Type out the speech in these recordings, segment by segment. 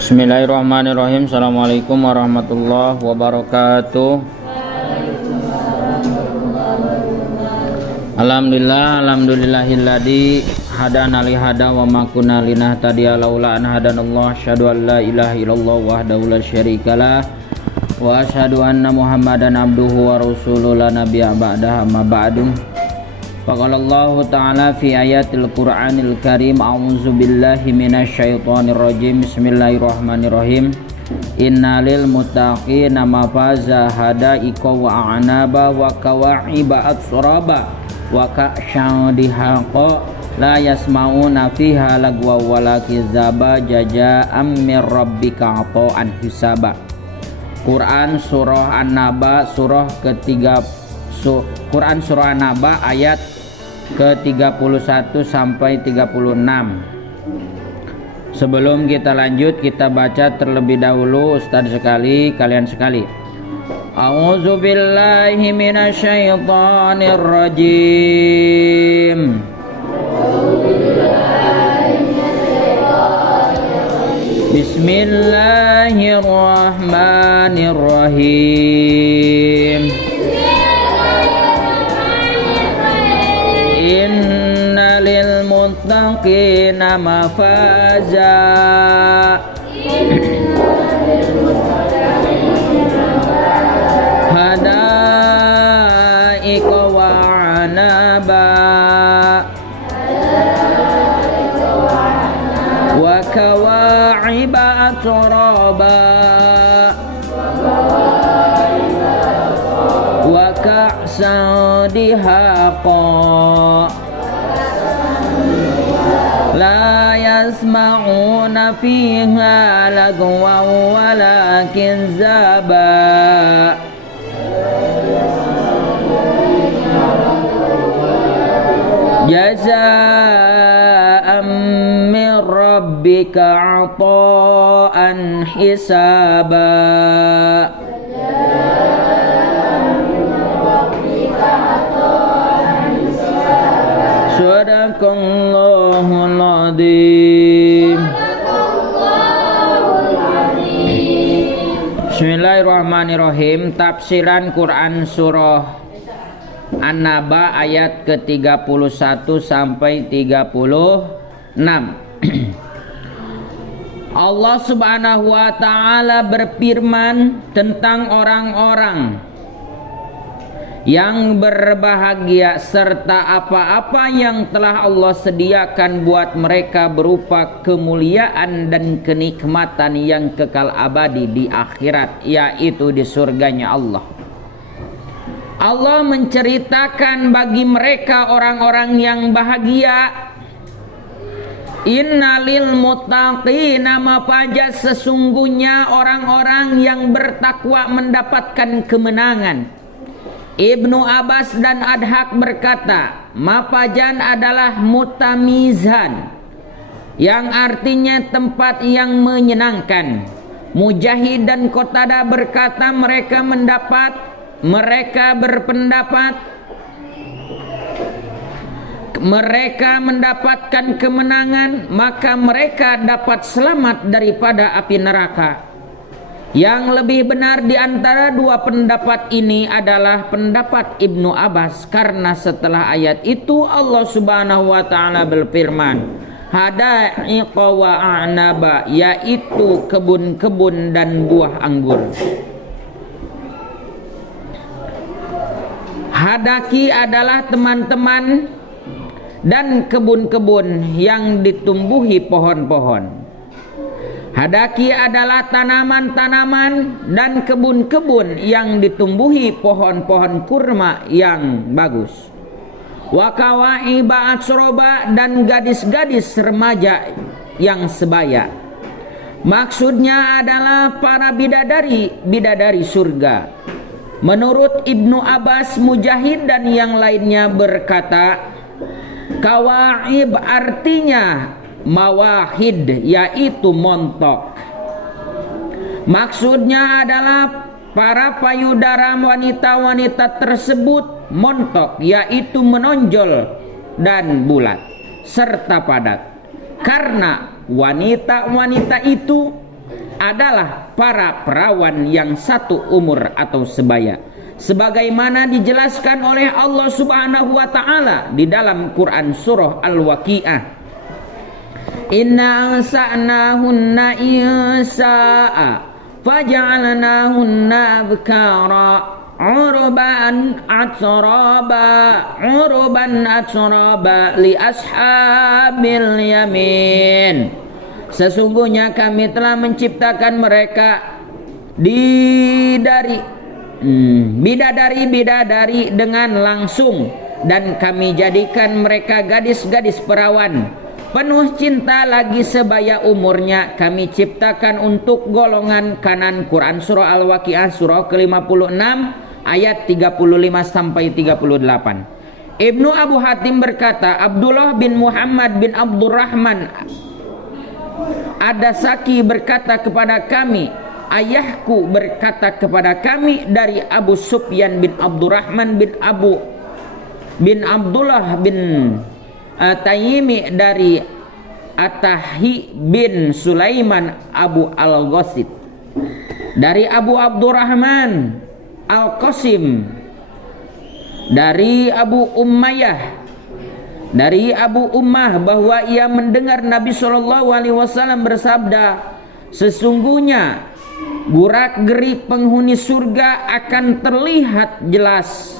Bismillahirrahmanirrahim. Assalamualaikum warahmatullahi wabarakatuh. Alhamdulillahilladzi hadana li hada wa ma kunna linahtadiya laula an hadanallah. Asyhadu an la ilaha illallah wahdahu la syarikalah wa asyhadu anna Muhammadan abduhu wa rasuluhu la nabiyya ba'dahu amma ba'du. Faqala Allah Ta'ala fi ayatil Qur'anil Karim, a'udzu billahi minasyaitonir rajim. Bismillahirrahmanirrahim. Innalil muttaqina mafaza hadaiqa wa a'naba wa kawa'iba atsraba wa ka'syan dihaqa la yasma'una fiha lagwa wala kizaba jazaa'an mir rabbika 'ata'an hisaba. Quran surah An-Naba Quran surah An-Naba ayat ke-31 sampai 36. Sebelum kita lanjut, kita baca terlebih dahulu Ustaz sekali, kalian sekali. A'udzu billahi minasyaitonir rajim. Bismillahirrahmanirrahim. Innalil muttaqina mafaza hadaiqa wa anaba wa kawa'iba atraba wa ka'san dihaqa la yasma'una fiha lagwa wala kizaba jazaa'an min rabbika 'ata'an hisaba. Sadaqallahul adzim. Bismillahirrahmanirrahim. Tafsiran Quran surah An-Naba ayat ke-31 sampai 36. Allah Subhanahu wa taala berfirman tentang orang-orang yang berbahagia serta apa-apa yang telah Allah sediakan buat mereka berupa kemuliaan dan kenikmatan yang kekal abadi di akhirat, yaitu di surganya Allah. Allah menceritakan bagi mereka orang-orang yang bahagia. Innalil muttaqina mafaza, sesungguhnya orang-orang yang bertakwa mendapatkan kemenangan. Ibnu Abbas dan Adhak berkata, mafajan adalah mutamizan, yang artinya tempat yang menyenangkan. Mujahid dan Qatadah berkata mereka mendapatkan kemenangan, maka mereka dapat selamat daripada api neraka. Yang lebih benar di antara dua pendapat ini adalah pendapat Ibnu Abbas, karena setelah ayat itu Allah Subhanahu wa taala berfirman, hadaiqa wa a'naba, yaitu kebun-kebun dan buah anggur. Hadaki adalah teman-teman dan kebun-kebun yang ditumbuhi pohon-pohon. Hadaki adalah tanaman-tanaman dan kebun-kebun yang ditumbuhi pohon-pohon kurma yang bagus. Wa kawaiba atsroba, dan gadis-gadis remaja yang sebaya. Maksudnya adalah para bidadari surga. Menurut Ibnu Abbas, Mujahid dan yang lainnya berkata, kawaib artinya mawahid, yaitu montok. Maksudnya adalah para payudara wanita-wanita tersebut montok, yaitu menonjol dan bulat serta padat. Karena wanita-wanita itu adalah para perawan yang satu umur atau sebaya, sebagaimana dijelaskan oleh Allah Subhanahu wa taala di dalam Quran surah Al-Waqiah. Inna ansa'nahunna insa'a faja'alnahunna abkara urban atraba li ashabil yamin. Sesungguhnya kami telah menciptakan mereka bidadari dengan langsung, dan kami jadikan mereka gadis-gadis perawan penuh cinta lagi sebaya umurnya. Kami ciptakan untuk golongan kanan. Quran surah Al-Waqiah surah ke-56 ayat 35 sampai 38. Ibnu Abu Hatim berkata, Abdullah bin Muhammad bin Abdurrahman Ad-Dasaki berkata kepada kami, ayahku berkata kepada kami dari Abu Sufyan bin Abdurrahman bin Abdullah bin Taimi dari Atahi bin Sulaiman Abu Al-Ghasid dari Abu Abdurrahman Al-Qasim dari Abu Umayyah dari Abu Ummah bahwa ia mendengar Nabi SAW bersabda, sesungguhnya gerak-gerik penghuni surga akan terlihat jelas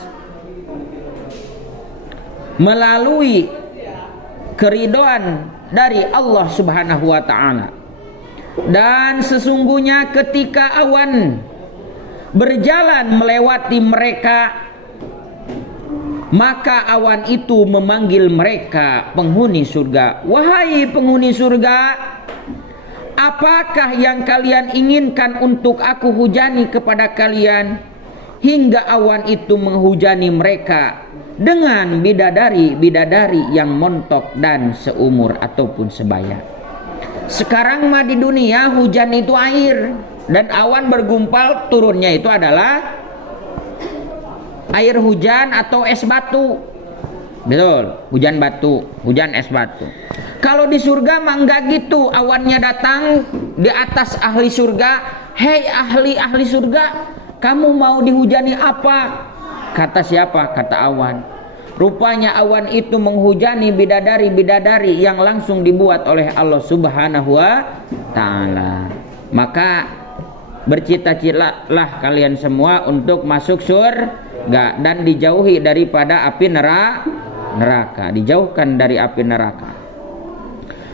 melalui keridhaan dari Allah Subhanahu wa taala. Dan sesungguhnya ketika awan berjalan melewati mereka, maka awan itu memanggil mereka penghuni surga. Wahai penghuni surga, apakah yang kalian inginkan untuk aku hujani kepada kalian? Hingga awan itu menghujani mereka dengan bidadari-bidadari yang montok dan seumur ataupun sebaya. Sekarang mah di dunia hujan itu air, dan awan bergumpal turunnya itu adalah air hujan atau es batu. Betul, hujan batu, hujan es batu. Kalau di surga mah enggak gitu. Awannya datang di atas ahli surga. Hei ahli surga, kamu mau dihujani apa? Kata siapa? Kata awan. Rupanya awan itu menghujani bidadari-bidadari yang langsung dibuat oleh Allah Subhanahu wa taala. Maka bercita-citalah kalian semua untuk masuk surga dan dijauhi daripada api neraka, dijauhkan dari api neraka.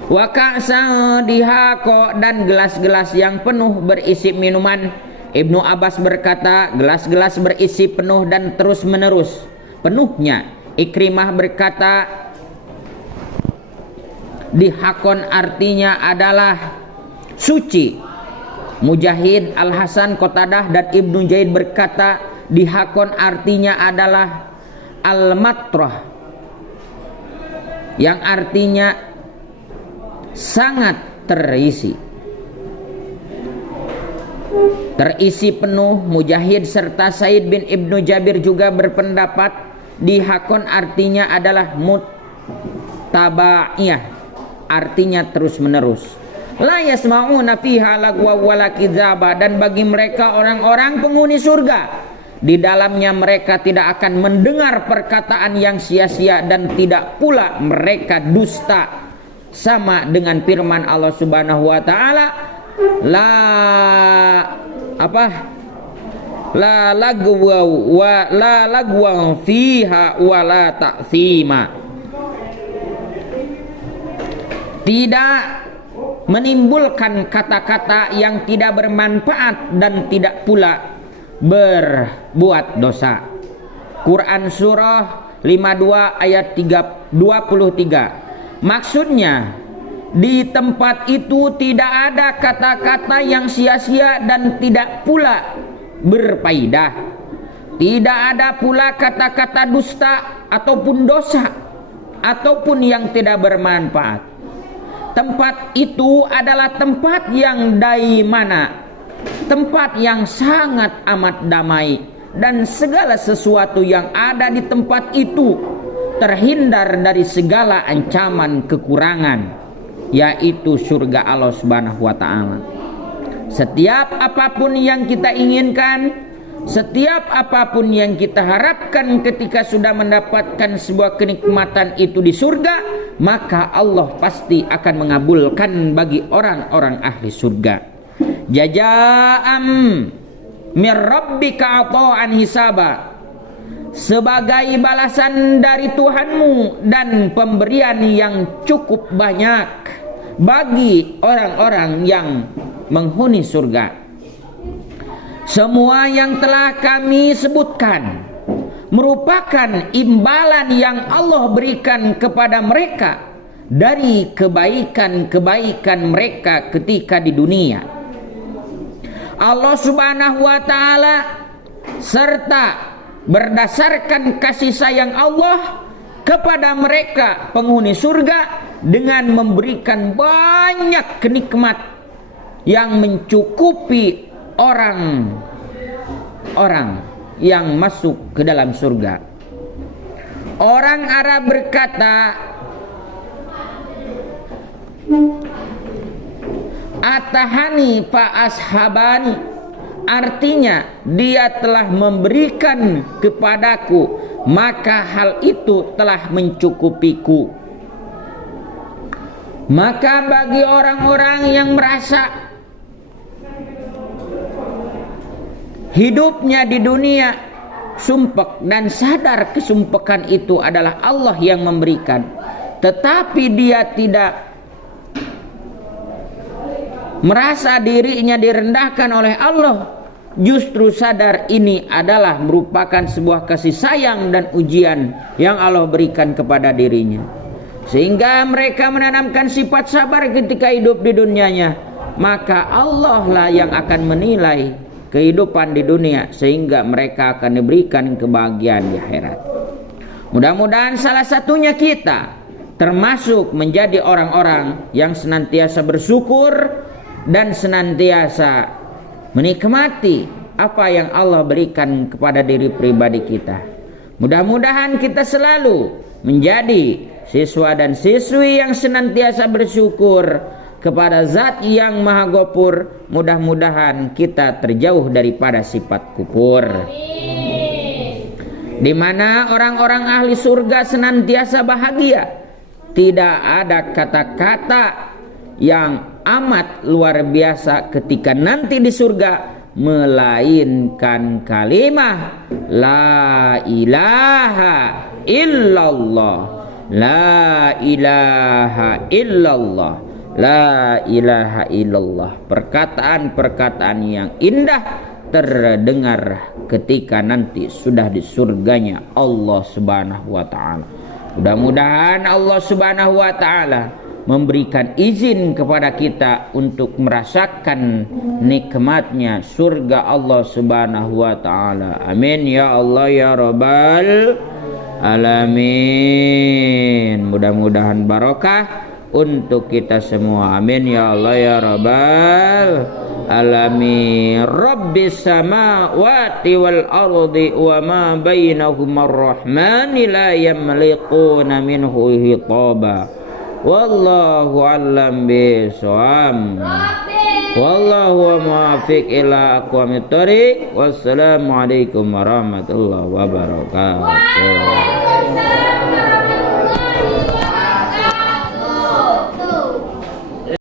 Wa ka'san dihaqo, dan gelas-gelas yang penuh berisi minuman. Ibnu Abbas berkata, gelas-gelas berisi penuh dan terus menerus penuhnya. Ikrimah berkata, dihakon artinya adalah suci. Mujahid, Al-Hasan, Qatadah dan Ibnu Zaid berkata, dihakon artinya adalah al-matrah, yang artinya sangat terisi penuh. Mujahid serta Said bin Ibnu Jabir juga berpendapat dihakon artinya adalah muttaba'iyah, artinya terus menerus. La yasma'una fiha lagwa wala kidzaba, dan bagi mereka orang-orang penghuni surga, di dalamnya mereka tidak akan mendengar perkataan yang sia-sia dan tidak pula mereka dusta. Sama dengan firman Allah Subhanahu wa taala, la lagwa fiha wa la ta'thima. Tidak menimbulkan kata-kata yang tidak bermanfaat dan tidak pula berbuat dosa. Quran surah 52 ayat 23. Maksudnya, di tempat itu tidak ada kata-kata yang sia-sia dan tidak pula berfaedah. Tidak ada pula kata-kata dusta ataupun dosa ataupun yang tidak bermanfaat. Tempat itu adalah tempat yang daimana, tempat yang sangat amat damai, dan segala sesuatu yang ada di tempat itu terhindar dari segala ancaman kekurangan, yaitu surga Allah Subhanahu wa taala. Setiap apapun yang kita inginkan, setiap apapun yang kita harapkan ketika sudah mendapatkan sebuah kenikmatan itu di surga, maka Allah pasti akan mengabulkan bagi orang-orang ahli surga. Jazaa'am mir rabbika ata'an hisaba, sebagai balasan dari Tuhanmu dan pemberian yang cukup banyak bagi orang-orang yang menghuni surga. Semua yang telah kami sebutkan merupakan imbalan yang Allah berikan kepada mereka dari kebaikan-kebaikan mereka ketika di dunia. Allah Subhanahu wa ta'ala serta berdasarkan kasih sayang Allah kepada mereka penghuni surga dengan memberikan banyak kenikmat yang mencukupi orang-orang yang masuk ke dalam surga. Orang Arab berkata, atahani fa ashabani, artinya dia telah memberikan kepadaku, maka hal itu telah mencukupiku. Maka bagi orang-orang yang merasa hidupnya di dunia sumpek dan sadar kesumpekan itu adalah Allah yang memberikan, tetapi dia tidak merasa dirinya direndahkan oleh Allah, justru sadar ini adalah merupakan sebuah kasih sayang dan ujian yang Allah berikan kepada dirinya, sehingga mereka menanamkan sifat sabar ketika hidup di dunianya. Maka Allah lah yang akan menilai kehidupan di dunia, sehingga mereka akan diberikan kebahagiaan di akhirat. Mudah-mudahan salah satunya kita termasuk menjadi orang-orang yang senantiasa bersyukur dan senantiasa menikmati apa yang Allah berikan kepada diri pribadi kita. Mudah-mudahan kita selalu menjadi siswa dan siswi yang senantiasa bersyukur kepada Zat yang Maha Ghafur. Mudah-mudahan kita terjauh daripada sifat kufur, di mana orang-orang ahli surga senantiasa bahagia. Tidak ada kata-kata yang amat luar biasa ketika nanti di surga, melainkan kalimat la ilaha illallah, la ilaha illallah, la ilaha illallah. Perkataan-perkataan yang indah terdengar ketika nanti sudah di surganya Allah Subhanahu wa ta'ala. Mudah-mudahan Allah Subhanahu wa ta'ala memberikan izin kepada kita untuk merasakan nikmatnya surga Allah Subhanahu wa ta'ala. Amin ya Allah ya Rabbal alamin. Mudah-mudahan barokah untuk kita semua. Amin ya Allah ya Rabbal alamin. Rabbis samawati wal ardi wa ma bainahuma ar-rahmani la yamliquna minhu hitaba. Wallahu a'lam bishawab. Wallahu muwaffiq ila aqwamit thoriq. Wassalamualaikum warahmatullahi wabarakatuh.